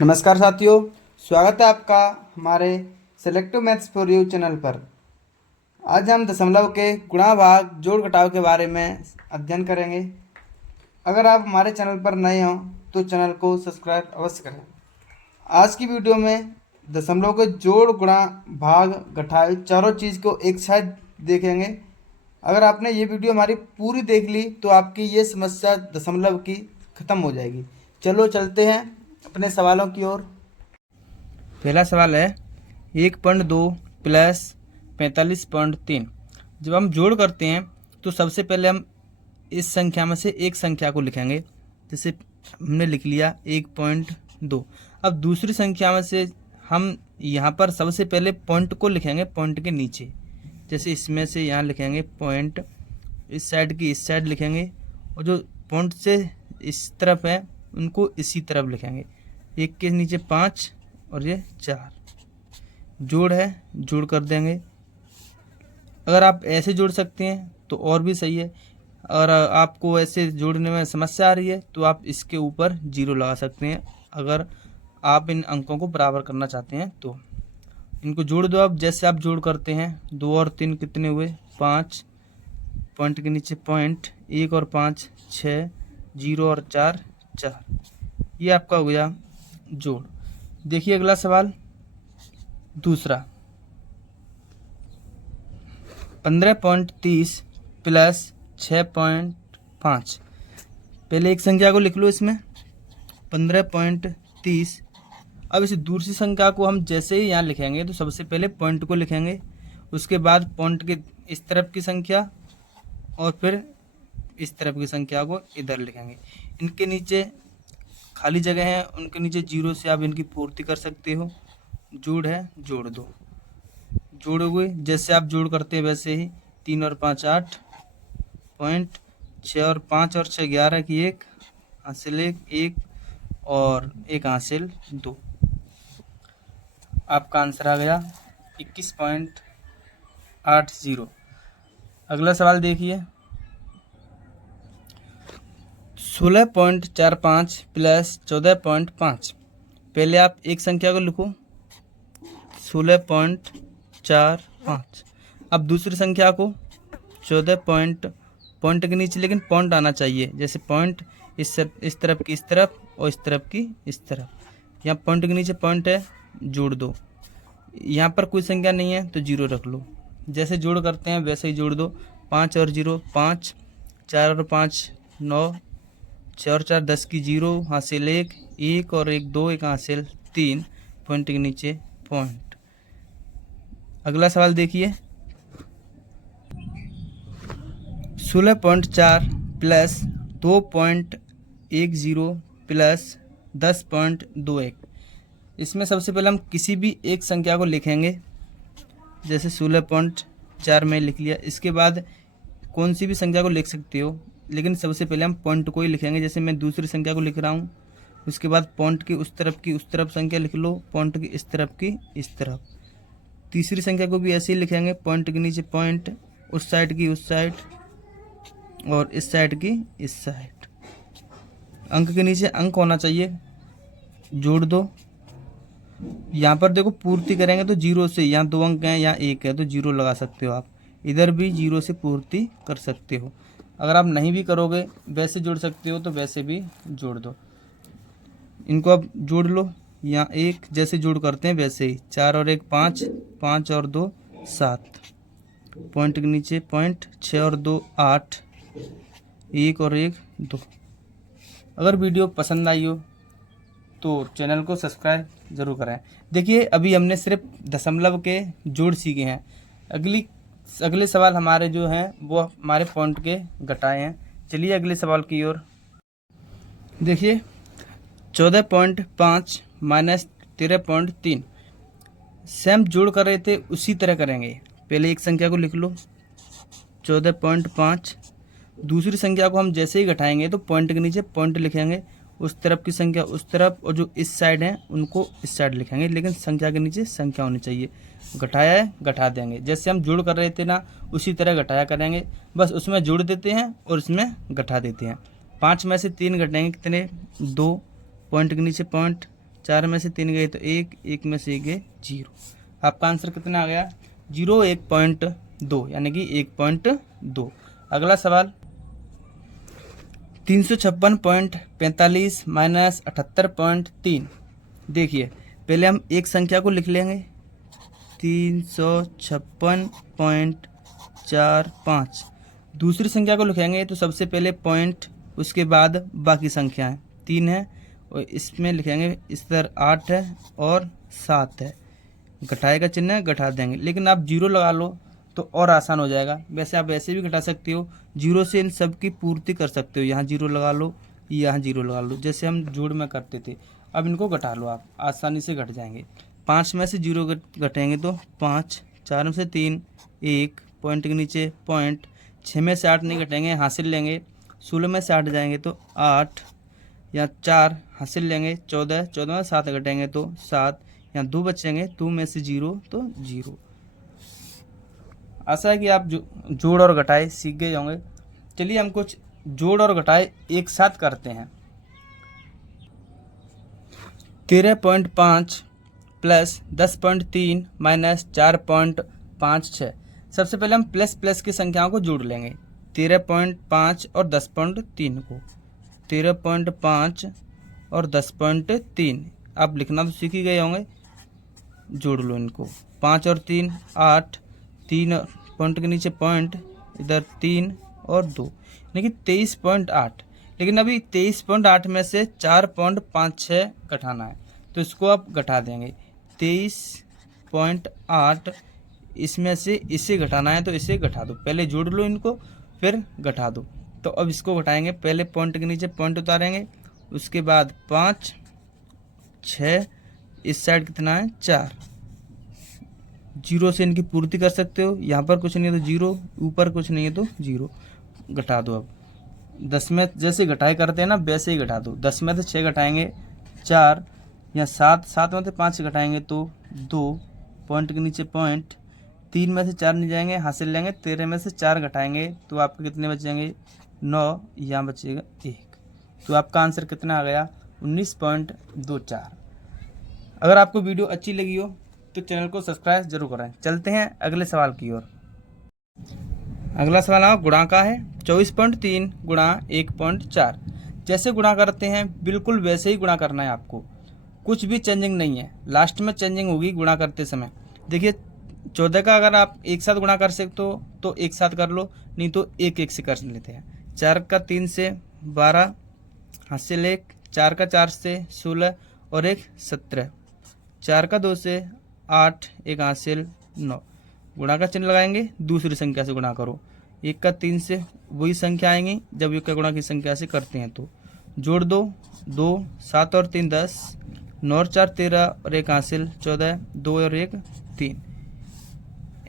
नमस्कार साथियों, स्वागत है आपका हमारे selective maths for you channel पर। आज हम दशमलव के गुणा भाग जोड़ घटाव के बारे में अध्ययन करेंगे। अगर आप हमारे चैनल पर नए हों तो चैनल को सब्सक्राइब अवश्य करें। आज की वीडियो में दशमलव के जोड़ गुणा भाग घटाव चारों चीज़ को एक साथ देखेंगे। अगर आपने ये वीडियो हमारी पूरी देख ली तो आपकी ये समस्या दशमलव की ख़त्म हो जाएगी। चलो चलते हैं अपने सवालों की ओर। पहला सवाल है 1.2 प्लस 45.3। जब हम जोड़ करते हैं तो सबसे पहले हम इस संख्या में से एक संख्या को लिखेंगे। जैसे हमने लिख लिया 1.2। अब दूसरी संख्या में से हम यहाँ पर सबसे पहले पॉइंट को लिखेंगे, पॉइंट के नीचे। जैसे इसमें से यहाँ लिखेंगे पॉइंट, इस साइड की इस साइड लिखेंगे, और जो पॉइंट से इस तरफ है उनको इसी तरफ लिखेंगे। 1 के नीचे 5 और ये 4। जोड़ है, जोड़ कर देंगे। अगर आप ऐसे जोड़ सकते हैं तो और भी सही है। और आपको ऐसे जोड़ने में समस्या आ रही है तो आप इसके ऊपर 0 लगा सकते हैं। अगर आप इन अंकों को बराबर करना चाहते हैं तो इनको जोड़ दो। अब जैसे आप जोड़ करते हैं 2 और 3 कितने हुए? 5। पॉइंट के नीचे पॉइंट, 1 और 5 6, 0 और 4 4। ये आपका हो गया जोड़। देखिए अगला सवाल दूसरा, 15.30 प्लस 6.5। पहले एक संख्या को लिख लो इसमें 15.30। अब इस दूसरी संख्या को हम जैसे ही यहाँ लिखेंगे तो सबसे पहले पॉइंट को लिखेंगे, उसके बाद पॉइंट के इस तरफ की संख्या और फिर इस तरफ की संख्या को इधर लिखेंगे। इनके नीचे खाली जगह है, उनके नीचे 0 से आप इनकी पूर्ति कर सकते हो। जोड़ है, जोड़ दो। जोड़ोगे जैसे आप जोड़ करते हैं वैसे ही। 3 और 5 8, पॉइंट 6 और 5 और 6 11 की 1 हासिल 1 और 1 हासिल 2। आपका आंसर आ गया 21.80। अगला सवाल देखिए 16.45 प्लस 14.5। पहले आप एक संख्या को लिखो 16.45। अब दूसरी संख्या को 14 पॉइंट के नीचे, लेकिन पॉइंट आना चाहिए। जैसे पॉइंट इस तरफ की इस तरफ और इस तरफ की इस तरफ। यहाँ पॉइंट के नीचे पॉइंट है, जोड़ दो। यहाँ पर कोई संख्या नहीं है तो 0 रख लो। जैसे जोड़ करते हैं वैसे ही जोड़ दो। 5 और 0 5, 4 और 5 9, 6 और 4 10 की 0 हासिल 1 और 1 2, 1 हासिल 3। पॉइंट के नीचे पॉइंट। अगला सवाल देखिए 16.4 प्लस 2.10 प्लस 10.21। इसमें सबसे पहले हम किसी भी एक संख्या को लिखेंगे। जैसे 16.4 में लिख लिया। इसके बाद कौन सी भी संख्या को लिख सकते हो, लेकिन सबसे पहले हम पॉइंट को ही लिखेंगे। जैसे मैं दूसरी संख्या को लिख रहा हूँ, उसके बाद पॉइंट की उस तरफ संख्या लिख लो, पॉइंट की इस तरफ की इस तरफ। तीसरी संख्या को भी ऐसे ही लिखेंगे, पॉइंट के नीचे पॉइंट, उस साइड की उस साइड और इस साइड की इस साइड। अंक के नीचे अंक होना चाहिए, जोड़ दो। यहाँ पर देखो पूर्ति करेंगे तो 0 से, यहाँ 2 अंक हैं, यहाँ 1 है तो 0 लगा सकते हो आप। इधर भी 0 से पूर्ति कर सकते हो। अगर आप नहीं भी करोगे वैसे जोड़ सकते हो तो वैसे भी जोड़ दो। इनको अब जोड़ लो। यहाँ 1 जैसे जोड़ करते हैं वैसे ही। 4 और 1 5, 5 और 2 7। पॉइंट के नीचे पॉइंट, 6 और 2 8, 1 और 1 2। अगर वीडियो पसंद आई हो तो चैनल को सब्सक्राइब ज़रूर करें। देखिए अभी हमने सिर्फ दशमलव के जोड़ सीखे हैं। अगले सवाल हमारे जो हैं वो हमारे पॉइंट के घटाए हैं। चलिए अगले सवाल की ओर देखिए 14.5 माइनस 13.3। सेम जोड़ कर रहे थे उसी तरह करेंगे। पहले एक संख्या को लिख लो 14.5। दूसरी संख्या को हम जैसे ही घटाएंगे तो पॉइंट के नीचे पॉइंट लिखेंगे, उस तरफ की संख्या उस तरफ, और जो इस साइड है उनको इस साइड लिखेंगे, लेकिन संख्या के नीचे संख्या होनी चाहिए। घटाया है घटा देंगे। जैसे हम जोड़ कर रहे थे ना उसी तरह घटाया करेंगे, बस उसमें जोड़ देते हैं और इसमें घटा देते हैं। 5 में से 3 घटाएंगे कितने? 2। पॉइंट के नीचे पॉइंट, 4 में से 3 गए तो 1, 1 में से 1 गए 0। आपका आंसर कितना आ गया? 0 1.2 यानी कि 1.2। अगला सवाल 356.45 माइनस 78.3। देखिए पहले हम एक संख्या को लिख लेंगे 356.45। दूसरी संख्या को लिखेंगे तो सबसे पहले पॉइंट, उसके बाद बाकी संख्याएं 3 है और इसमें लिखेंगे इस तरह 8 है और 7 है। घटाए का चिन्ह है, घटा देंगे, लेकिन आप 0 लगा लो तो और आसान हो जाएगा। वैसे आप ऐसे भी घटा सकते हो, 0 से इन सब की पूर्ति कर सकते हो। यहाँ 0 लगा लो, यहाँ 0 लगा लो, जैसे हम जोड़ में करते थे। अब इनको घटा लो, आप आसानी से घट जाएंगे। 5 में से 0 घटेंगे तो 5, 4 में से 3 1, पॉइंट के नीचे पॉइंट, 6 में से 8 नहीं घटेंगे, हासिल लेंगे। 16 में से 8 जाएंगे तो 8, या 4 हासिल लेंगे। 14, 14 में 7 घटेंगे तो 7, यहाँ 2 बचेंगे, 2 में से 0 तो 0। आशा है कि आप जोड़ और घटाए सीख गए होंगे। चलिए हम कुछ जोड़ और घटाए एक साथ करते हैं। 13.5 प्लस 10.3 माइनस 4.56। सबसे पहले हम प्लस प्लस की संख्याओं को जोड़ लेंगे, 13.5 और 10.3 को। 13.5 और 10.3 आप लिखना तो सीख ही गए होंगे, जोड़ लो इनको। 5 और 3 8, 3 पॉइंट के नीचे पॉइंट, इधर 3 और 2 यानी कि 23.8। लेकिन अभी 23.8 में से 4.56 घटाना है तो इसको आप घटा देंगे। 23.8 इसमें से इसे घटाना है तो इसे घटा दो, पहले जोड़ लो इनको फिर घटा दो। तो अब इसको घटाएंगे, पहले पॉइंट के नीचे पॉइंट उतारेंगे, उसके बाद 5 6, इस साइड कितना है 4। 0 से इनकी पूर्ति कर सकते हो, यहाँ पर कुछ नहीं है तो 0, ऊपर कुछ नहीं है तो 0। घटा दो। अब 10 में जैसे घटाई करते हैं ना वैसे ही घटा दो। 10 में से 6 घटाएंगे 4, या 7, 7 में से 5 घटाएंगे तो 2, पॉइंट के नीचे पॉइंट, 3 में से 4 नहीं जाएंगे, हासिल लेंगे। 13 में से 4 घटाएंगे तो आपके कितने बचेंगे 9, यहाँ बचेगा 1। तो आपका आंसर कितना आ गया 19.24। अगर आपको वीडियो अच्छी लगी हो तो चैनल को सब्सक्राइब जरूर करें। चलते हैं अगले सवाल की ओर। अगला सवाल आप गुणा का है। 24.3 गुणा 1.4। जैसे गुणा करते हैं बिल्कुल वैसे ही गुणा करना है आपको, कुछ भी चेंजिंग नहीं है। लास्ट में चेंजिंग होगी गुणा करते समय। देखिए 14 का अगर आप एक साथ गुणा कर सकते हो तो एक साथ कर लो, नहीं तो एक एक से कर लेते हैं। 4 का 3 से 12, हासिल 1, 4 का 4 से 16 और 1 17, 4 का 2 से 8, एक हासिल 9। गुणा का चिन्ह लगाएंगे, दूसरी संख्या से गुणा करो। 1 का 3 से वही संख्या आएंगी जब 1 का गुणा की संख्या से करते हैं तो। जोड़ दो, 2 7 और 3 10, 9 और 4 13 और 1 हासिल 14, 2 और 1 3।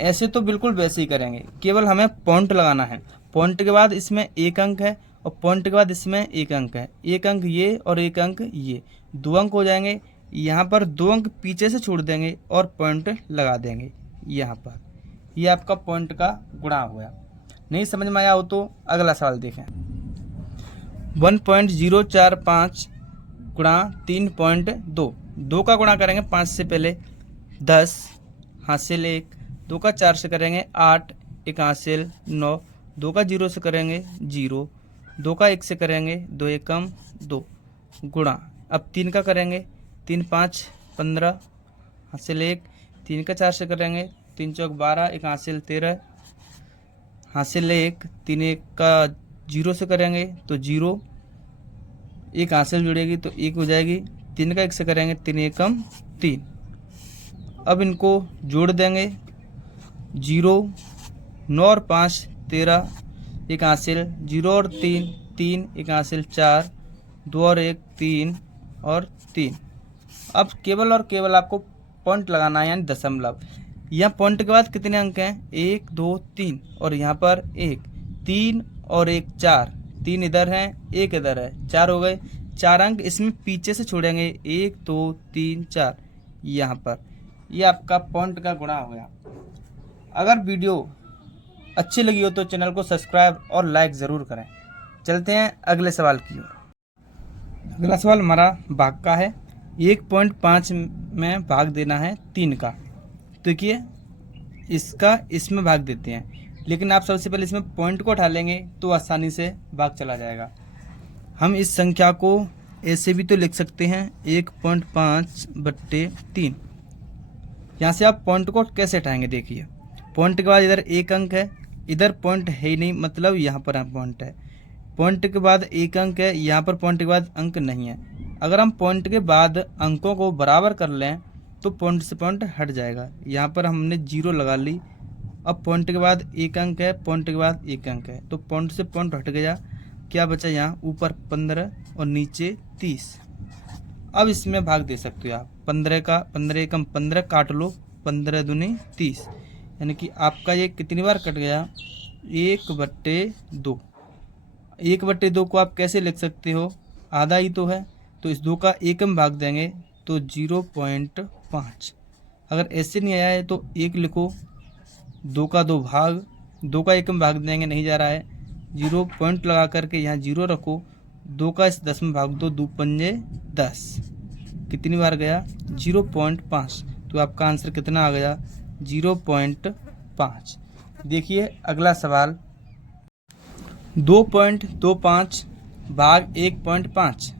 ऐसे तो बिल्कुल वैसे ही करेंगे, केवल हमें पॉइंट लगाना है। पॉइंट के बाद इसमें एक अंक है और पॉइंट के बाद इसमें एक अंक है। एक अंक ये और एक अंक ये, 2 अंक हो जाएंगे। यहाँ पर 2 अंक पीछे से छोड़ देंगे और पॉइंट लगा देंगे यहाँ पर। ये आपका पॉइंट का गुणा हो गया। नहीं समझ में आया हो तो अगला सवाल देखें। 1.045 गुणा 3.2। 2 का गुणा करेंगे 5 से पहले 10, हासिल 1, 2 का 4 से करेंगे 8, एक हासिल 9, 2 का 0 से करेंगे 0, 2 का 1 से करेंगे 2 एकम 2 गुणा। अब 3 का करेंगे 3 5 15, हासिल 1, 3 का 4 से करेंगे 3 चौक 12, एक हासिल 13, हासिल 1, 3 1 का 0 से करेंगे तो 0, एक हासिल जुड़ेगी तो 1 हो जाएगी। 3 का 1 से करेंगे 3 एकम 3। अब इनको जोड़ देंगे, 0 9 और 5 13, एक हासिल 0 और 3 3, एक हासिल 4, 2 और 1 3 और 3। अब केवल और केवल आपको पॉइंट लगाना है, यानी दशमलव। यहाँ पॉइंट के बाद कितने अंक हैं 1 2 3 और यहाँ पर 1 3 और 1 4, 3 इधर हैं 1 इधर है, 4 हो गए। 4 अंक इसमें पीछे से छोड़ेंगे 1 2 3 4 यहाँ पर। ये आपका पॉइंट का गुणा हो गया। अगर वीडियो अच्छी लगी हो तो चैनल को सब्सक्राइब और लाइक ज़रूर करें। चलते हैं अगले सवाल की ओर। अगला सवाल हमारा भाग का है। 1.5 में भाग देना है 3 का। तो देखिए इसका इसमें भाग देते हैं, लेकिन आप सबसे पहले इसमें पॉइंट को उठा लेंगे तो आसानी से भाग चला जाएगा। हम इस संख्या को ऐसे भी तो लिख सकते हैं 1.5/3। यहाँ से आप पॉइंट को कैसे हटाएंगे, देखिए पॉइंट के बाद इधर एक अंक है, इधर पॉइंट है ही नहीं, मतलब यहाँ पर पॉइंट है। पॉइंट के बाद एक अंक है, यहाँ पर पॉइंट के बाद अंक नहीं है। अगर हम पॉइंट के बाद अंकों को बराबर कर लें तो पॉइंट से पॉइंट हट जाएगा। यहाँ पर हमने 0 लगा ली। अब पॉइंट के बाद एक अंक है, पॉइंट के बाद एक अंक है, तो पॉइंट से पॉइंट हट गया। क्या बचा यहाँ, ऊपर 15 और नीचे 30। अब इसमें भाग दे सकते हो आप 15 का, 15 एकम 15 काट लो, 15 दूनी 30, यानी कि आपका ये कितनी बार कट गया, 1/2। 1/2 को आप कैसे लिख सकते हो, आधा ही तो है, तो इस 2 का एकम भाग देंगे तो 0.5। अगर ऐसे नहीं आया है तो 1 लिखो, 2 का 2 भाग, 2 का एकम भाग देंगे, नहीं जा रहा है, 0 पॉइंट लगा करके यहाँ 0 रखो, 2 का इस 10 में भाग दो, 2 पंजे 10, कितनी बार गया, 0.5। तो आपका आंसर कितना आ गया, 0.5। देखिए अगला सवाल, 2.25 भाग 1.5।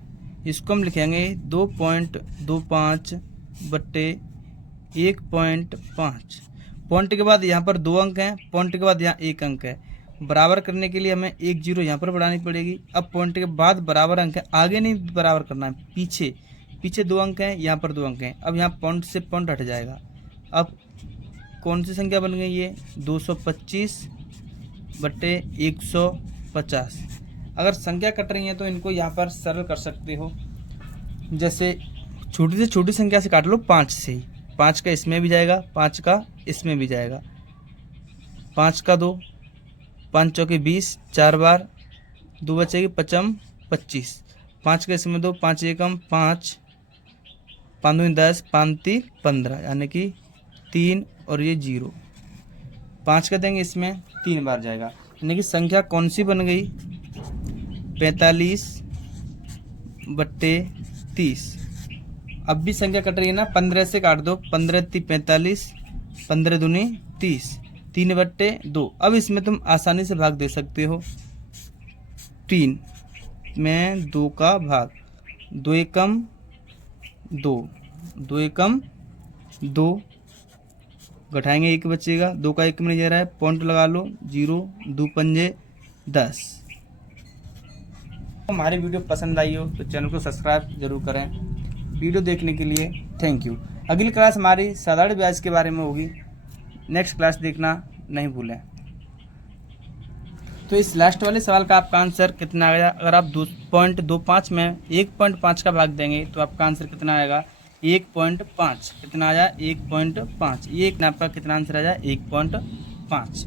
इसको हम लिखेंगे 2.25/1.5। पॉइंट के बाद यहाँ पर 2 अंक हैं, पॉइंट के बाद यहाँ 1 अंक है। बराबर करने के लिए हमें 1 0 यहाँ पर बढ़ानी पड़ेगी। अब पॉइंट के बाद बराबर अंक है, आगे नहीं बराबर करना है, पीछे 2 अंक हैं, यहाँ पर 2 अंक हैं। अब यहाँ पॉइंट से पॉइंट हट जाएगा। अब कौन सी संख्या बन गई ये, 225/150। अगर संख्या कट रही है तो इनको यहाँ पर सरल कर सकते हो, जैसे छोटी से छोटी संख्या से काट लो, 5 से ही। 5 का इसमें भी जाएगा, 5 का इसमें भी जाएगा, 5 का 2, 5 चौके 20, 4 बार 2 बचेगी, 5 25। 5 का इसमें 2, 5 एकम 5, 5 दूनी 10, 5 3 15, यानी कि 3 और ये 0। 5 का देंगे इसमें 3 बार जाएगा, यानी कि संख्या कौन सी बन गई, 45/30। अब भी संख्या कट रही है ना, 15 से काट दो, 15 3 45, 15 दूनी 30, 3/2। अब इसमें तुम आसानी से भाग दे सकते हो, 3 में 2 का भाग, 2 एकम 2, 2 एकम 2, घटाएंगे 1 बचेगा, 2 का 1 में नहीं जा रहा है, पॉइंट लगा लो, 0, 2 पंजे 10। हमारी वीडियो पसंद आई हो तो चैनल को सब्सक्राइब जरूर करें। वीडियो देखने के लिए थैंक यू। अगली क्लास हमारी साधारण ब्याज के बारे में होगी, नेक्स्ट क्लास देखना नहीं भूलें। तो इस लास्ट वाले सवाल का आपका आंसर कितना आएगा, अगर आप 2.25 में 1.5 का भाग देंगे तो आपका आंसर कितना आएगा, 1.5। कितना आया, 1.5। ये आपका कितना आंसर आ जाए, 1.5।